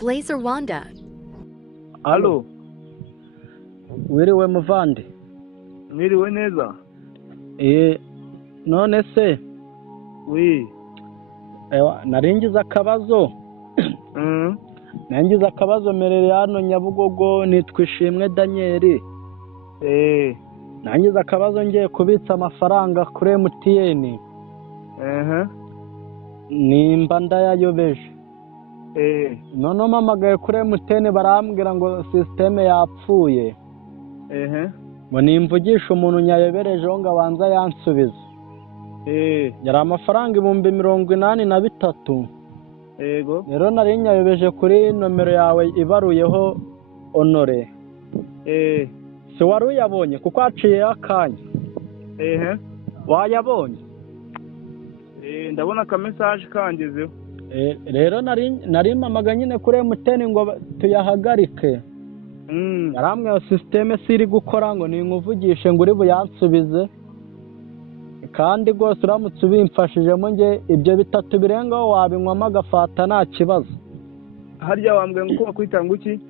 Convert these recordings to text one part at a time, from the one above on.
Blaze Rwanda. Halo, wiriwe muvandi. mwiriwe neza? None se Oui. naringize akabazo. Nangize akabazo merere hano Nyabugogo, nitwa Ishimwe Daniel. Nangize akabazo ngiye kubitsa amafaranga kuri MTN. Nimba ndayayobeje. None mpamagaye kuri MTN barambwira ngo systeme yapfuye. Ngo nimvugisha umuntu nyayoberejeho ngo abanza yansubiza. Yari amafaranga 83,000. Yego. Rero nari nyayobeje kuri nomero yawe ibaruyeho Honore. Se wari uyabonye kuko haciye akanya. Wayabonye? Ndabona ka message kangezeho. Rero nari mpamaga nyine kuri MTN ngo tuyahagarike. Yaramwe systeme siri gukora ngo ninkuvugishe ngo uri buyansubize. Kandi rwose uramutse ubimfashijemo nge ibyo bitatu birengaho wabinywamo agafata nta kibazo. Harya wambwiye ngo uko bakwitanga iki?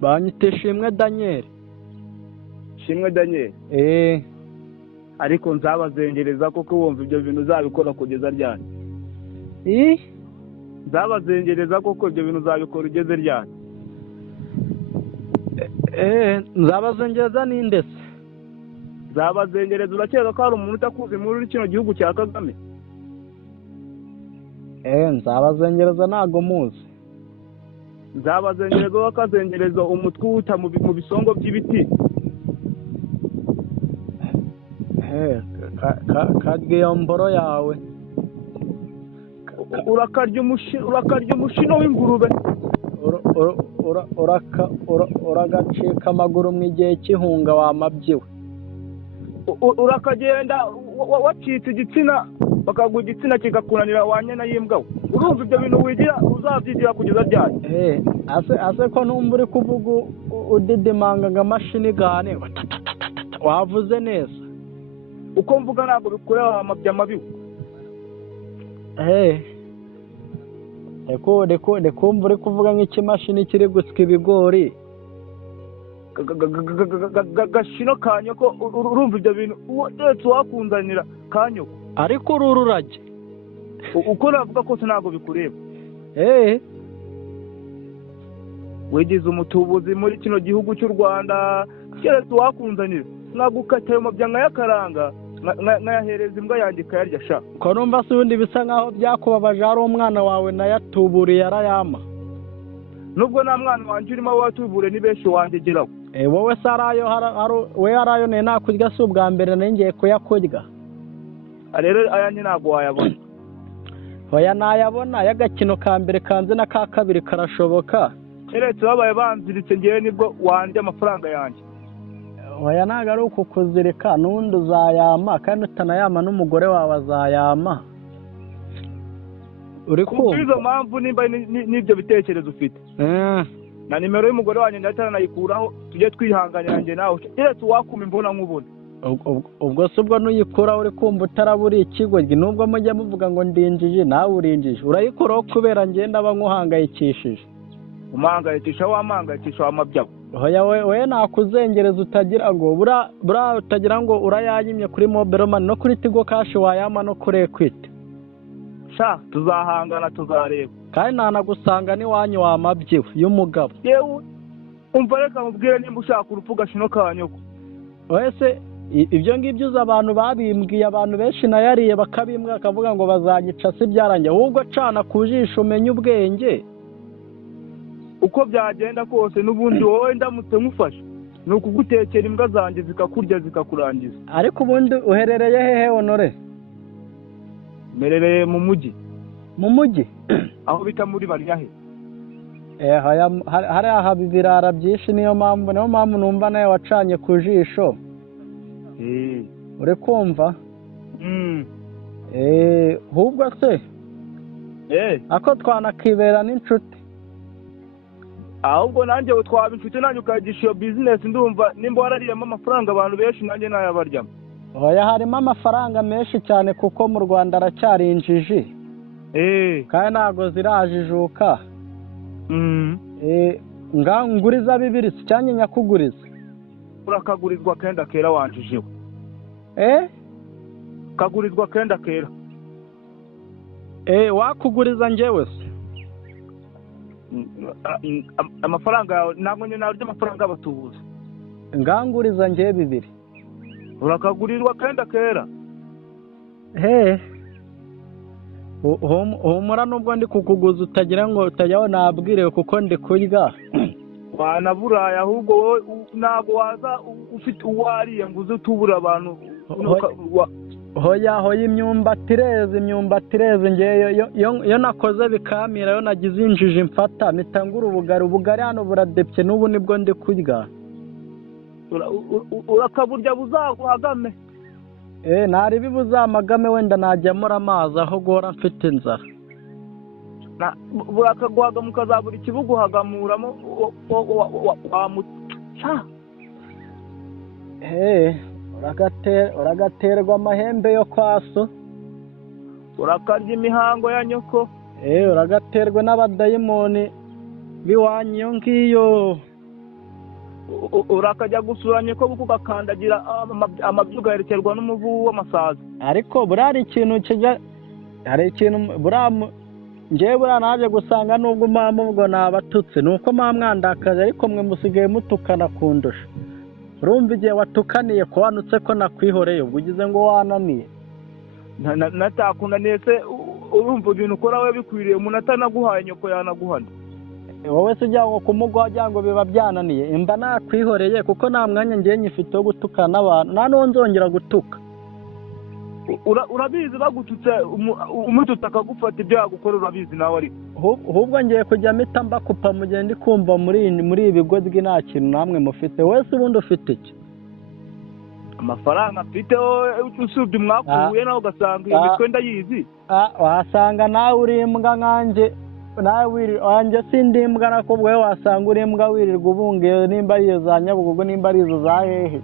Banyita Ishimwe Daniel. Ishimwe Daniel? Ariko nzabazengereza koko wumva ibyo bintu uzabikora kugeza ryari? Nzabazengereza koko ibyo bintu uzabikora ugeze ryari? Nzabazengereza ninde se? Nzabazengereza urakeka ko hari umuntu utakuzi muri kino gihugu cya Kagame? Nzabazengereza ntago muzi. Nzabazengereza wakazengereza umutwe uwuta mu bisongo by'ibiti. Karya mboro yawe. Urakarya umushino w'ingurube. Uragacika amaguru mu gihe cy'ihunga wamabyiwe. Urakagenda wacitse igitsina bakaguha igitsina kigakunanira wanyana y'imbwa. Urumva ibyo bintu wigira uzabyigira kugeza ryari? Ase ko numva uri kuvuga udidimanga ngo amashini gane wavuze neza. Uko mvuga ntabwo bikureba amabya mabiwe. Reko uri kuvuga nk'ikimashini kiri gusya ibigori. Gashino kanyoko urumva ibyo bintu ndetse wakunzanira kanyoko. Ariko ururage. Uko navuga kose ntabwo bikureba. Wigize umutubuzi muri kino gihugu cy'u Rwanda keretse wakunzanira nagukata ayo mabya nk'ayakaranga nkayahereza imbwa yanjye ikayarya sha. Ko numva se ubundi bisa nkaho byakubabaje ari umwana wawe nayatuburiye arayama. Nubwo nta mwana wanjye urimo watubure ni benshi wangegeraho. Wowe se we arayo ne nakurya si ubwa mbere ngiye kuyakurya. Rero ayanjye ntabwo wayabona. Oya nayabona y'agakino ka mbere kanze na ka kabiri karashoboka. Keretse babaye banziritse ngewe nibwo wandya amafaranga yanjye. Oya ntago ari uku kuzirika n'undi uzayama kandi utanayama n'umugore wawe azayama. Uri kumva izo mpamvu nimba n'ibyo bitekerezo ufite. Na nimero y'umugore wanjye ndatanayikuraho tujye twihanganira njye nawe keretse wakuma imbona nk'ubona. Ubwo se ubwo nuyikuraho uri kumva utaraburi ikigoryi nubwo mujya muvuga ngo ndinjije nawe urinjije urayikuraho kubera ngenda aba nkuhangayikishije. Umahangayikisha wamahangayikisha wamabyaho. Oya we nakuzengereza utagira ngo bura utagira ngo urayanyimye kuri mobile money no kuri Tigo Cash wayama no kuri Equity. Sha tuzahangana tuzareba. Kandi nanagusanga ni wanyu wamabyiwe y'umugabo. Yewe umva reka mubwire nimba ushaka urupfu gashino kanyoko. Wese ibyo ngibyo uza abantu babimbwiye abantu benshi nayariye bakabimbwa akavuga ngo bazanyica si byarangiye ahubwo cana kujisha umenye ubwenge. Uko byagenda kose n'ubundi wowe ndamutse nkufasha ni ukugutekera imbwa zanjye zikakurya zikakurangiza. Ariko ubundi uherereye hehe Honore? Merereye mu mujyi. Mu mujyi? Aho bita muri Baryahe. Hari haba ibirara byinshi niyo mpamvu numva nawe wacanye ku jisho. Uri kumva? Ahubwo se ako twanakibera n'inshuti. Ahubwo nanjye utwaba inshuti nanjye ukagisha iyo business ndumva nimba warariyemo amafaranga abantu benshi nanjye nayabaryamo. Oya harimo amafaranga menshi cyane kuko mu Rwanda aracyari injiji. Kandi ntago zirajijuka. nguriza bibiri si cyanye nyakuguriza. urakagurizwa kenda kera wanjijeho. Kagurizwa kenda kera. Wakuguriza njyewe se? Amafaranga yawe ntabwo nyine naryo amafaranga y'abatubuzi. Nganguriza njye bibiri. Urakagurirwa kenda kera. Humura nubwo ndi kukuguza utagira ngo utajyaho nabwire kuko ndi kurya. Wanaburaye ahubwo wowe ntabwo waza ufite uwariye ngo uze utubura abantu. Hoya imyumbati ireze ngeyo yo nakoze bikamira yo nagize injiji mfata mitangura ubugari hano buradepye n'ubu nibwo ndi kurya. Urakaburya buzaguhagame. Ntari bibuzamagame wenda najyamura amazi aho guhora mfite inzara. Burakaguhaga mukazabura ikibuguhagamuramo wamuca. Uragaterwa amahembe yo kwa so. Urakarya imihango ya nyoko. Uragaterwa n'abadayimoni biwanyu iyo ngiyo. Urakajya gusura nyoko bukugakandagira amabyo ugaherekerwa n'umuvu w'amasazi. Ariko burari ikintu kijya hari ikintu njyewe buriya naje gusanga nubwo mama ubwo nabatutse nuko mwandakaje ariko mwe musigaye mutukana kundusha. Urumva igihe watukaniye ko wanutse ko nakwihoreye ubwo ugize ngo wananiye. Natakunaniye se urumva ibintu ukora we bikwiriye umuntu atanaguhaye nyoko yanaguhana. Wowe se ujya ngo kumuguha wagira ngo biba byananiye imba nakwihoreye kuko nta mwanya ngiye nyifite wo gutukana n'abantu nta n'uwo nzongera gutuka. Urabizi bagututse umututse akagufata ibyo yagukora urabizi nawe ariko. Ahubwo ngiye kujya mpita mbakupa mu gihe ndi kumva muri ibi bigo nta kintu namwe mufite. wese ubundi ufite iki? Amafaranga mfite usubye mwakuhuye nawe ugasanga iyo mitwe ndayizi. Wasanga nawe uri imbwa nkanjye nawe wanjye sindi imbwa nako wowe wasanga uri imbwa wirirwa ubungiye nimba ari iyo za Nyabugogo nimba ari izo za hehe.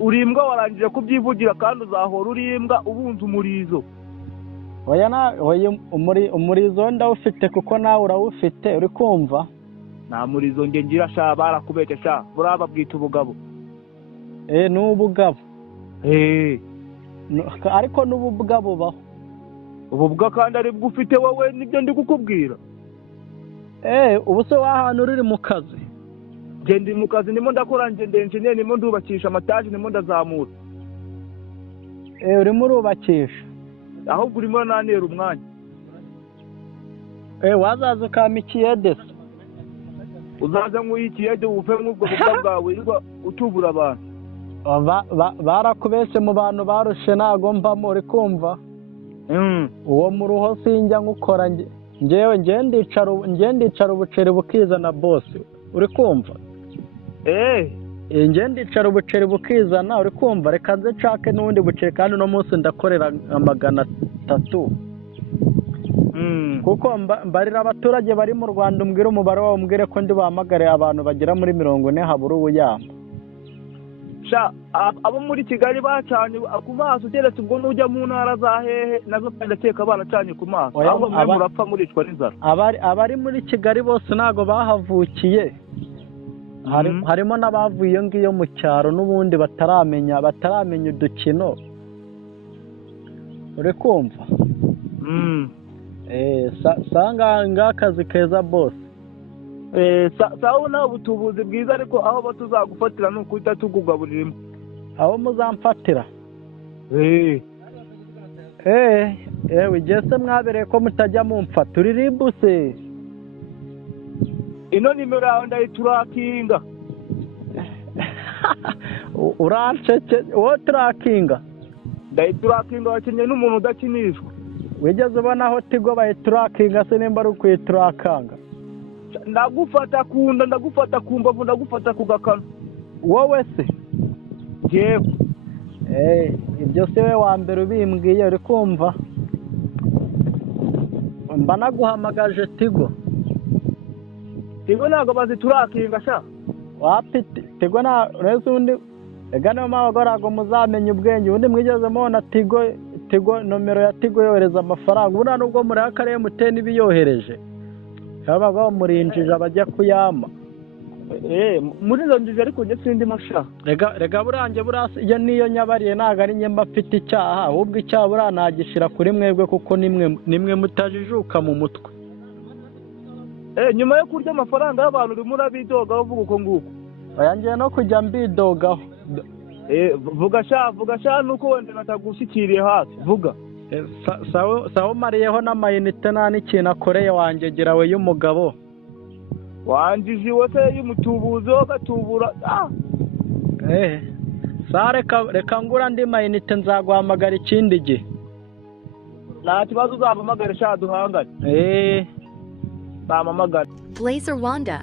Uri imbwa warangije kubyivugira kandi uzahora uri imbwa ubunze umurizo. Umurizo ndawufite kuko nawe urawufite uri kumva. Nta murizo nge ngira sha barakubete sha buraba bwita ubugabo. Ni ubugabo. Ariko n'ubugabo baho. Ububwa kandi ari bwo ufite wowe nibyo ndi kukubwira. Ubu se wahana uri mu kazi? Ndi mu kazi ndimo ndakora engineer ndimo ndubakisha amataje ndimo ndazamura. Urimo urubakisha? Ahubwo urimo nanera umwanya. Wazaza ukama ikiyede se? Uzaza nk'uyikiyede uve nk'ubwo bubwa bwawe irwa utubura abantu. Barakubese mu bantu barushe ntago mbamo uri kumva. Uwo mu ruho sinjya nkukora njyewe ndicara ubuceri bukizana boss uri kumva. Njye ndicara ubuceri bukizana uri kumva reka nze nshake n'ubundi buceri kandi uno munsi ndakorera 300. Kuko mbarira abaturage bari mu Rwanda umbwire umubare wabo umbwire ko ndi bahamagare abantu bagera muri 40 habura ubuyamba. Abo muri Kigali bacanye ku maso ugeretse ubwo n'ujya mu ntara za hehe nazo ndakeka baracanye ku maso ahubwo mwe murapfa muricwa n'inzara. Abari muri Kigali bose ntago bahavukiye. Harimo n'abavuye iyo ngiyo mu cyaro n'ubundi bataramenya udukino uri kumva. Sanga ngakazi keza boss. Sawa nawe ubutubuzi bwiza ariko aho tuzagufatira nuko uhita tukugaburirimo. Aho muzamfatira? Igese mwabereye ko mutajya mumfata uririmba se? Ino nimero yawe ndayiturakinga. Urancece wowe turakinga? Ndayiturakinga wakenye n'umuntu udakinishwa. Wigeze ubona aho Tigo bayiturakinga se nimba ari ukuyiturakanga? Ndagufata kunda ndagufata kumbavu ndagufata kugakana. Wowe se? Jewe. Ibyo se we wa mbere ubimbwiye uri kumva. Mba naguhamagaje Tigo. Tigo ntabwo baziturakinga sha. Wapi Tigo na rese undi ega niyo mpamvu ngo muzamenye ubwenge ubundi mwigeze mubona Tigo nomero ya Tigo yohereza amafaranga ubu nta nubwo muri akarere muteni ibiyohereje. baba bamurinjije abajya kuyama. Muri izo njiji ariko njye sindimo sha. Rega buranjye burasi iyo niyo nyabariye ntago ari njye mbafite icyaha, ahubwo icyaha buriya nagishira kuri mwebwe kuko nimwe mutajijuka mu mutwe. Nyuma yo kurya amafaranga y'abantu urimo urabidogaho uvuga uko nguko. Oya ngiye no kujya mbidogaho. Vuga sha nuko wenda natagushyikiriye hafi vuga. Sawa mariyeho n'amayinite nta n'ikintu akoreye wanjye gira we y'umugabo. Wanjije wose y'umutubuzi wo gatubura. Reka ngura andi mayinite nzaguhamagara ikindi gihe. Nta kibazo uzampamagara sha duhangane. Bampamagara. Blazer Wanda